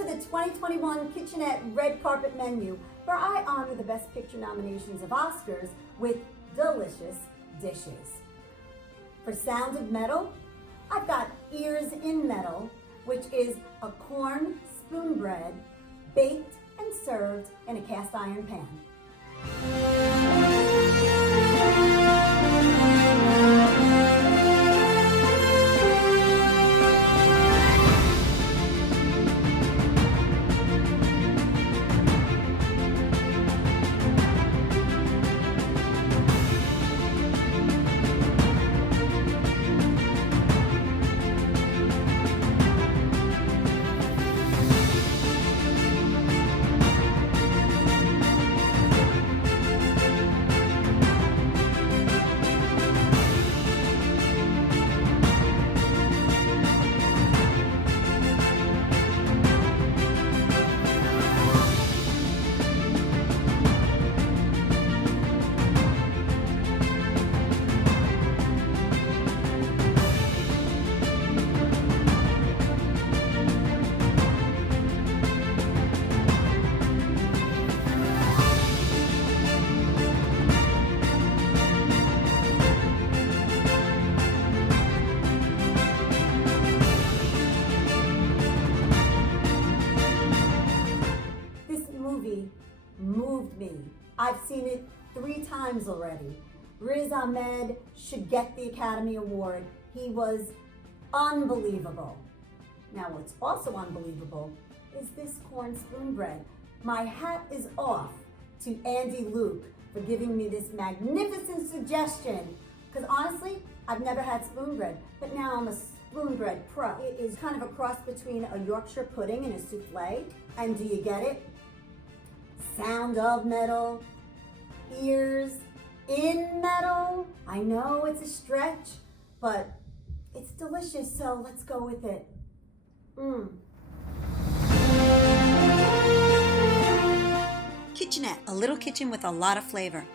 to the 2021 Kitchenette Red Carpet Menu, where I honor the Best Picture nominations of Oscars with delicious dishes. For Sound of Metal, I've got Ears in Metal, which is a corn spoonbread baked and served in a cast iron pan. Moved me. I've seen it 3 times already. Riz Ahmed should get the Academy Award. He was unbelievable. Now what's also unbelievable is this corn spoonbread. My hat is off to Andy Luke for giving me this magnificent suggestion. Because honestly, I've never had spoonbread, but now I'm a spoonbread pro. It is kind of a cross between a Yorkshire pudding and a souffle. And do you get it? Sound of metal, ears in metal. I know it's a stretch, but it's delicious, so let's go with it. Kitchenette, a little kitchen with a lot of flavor.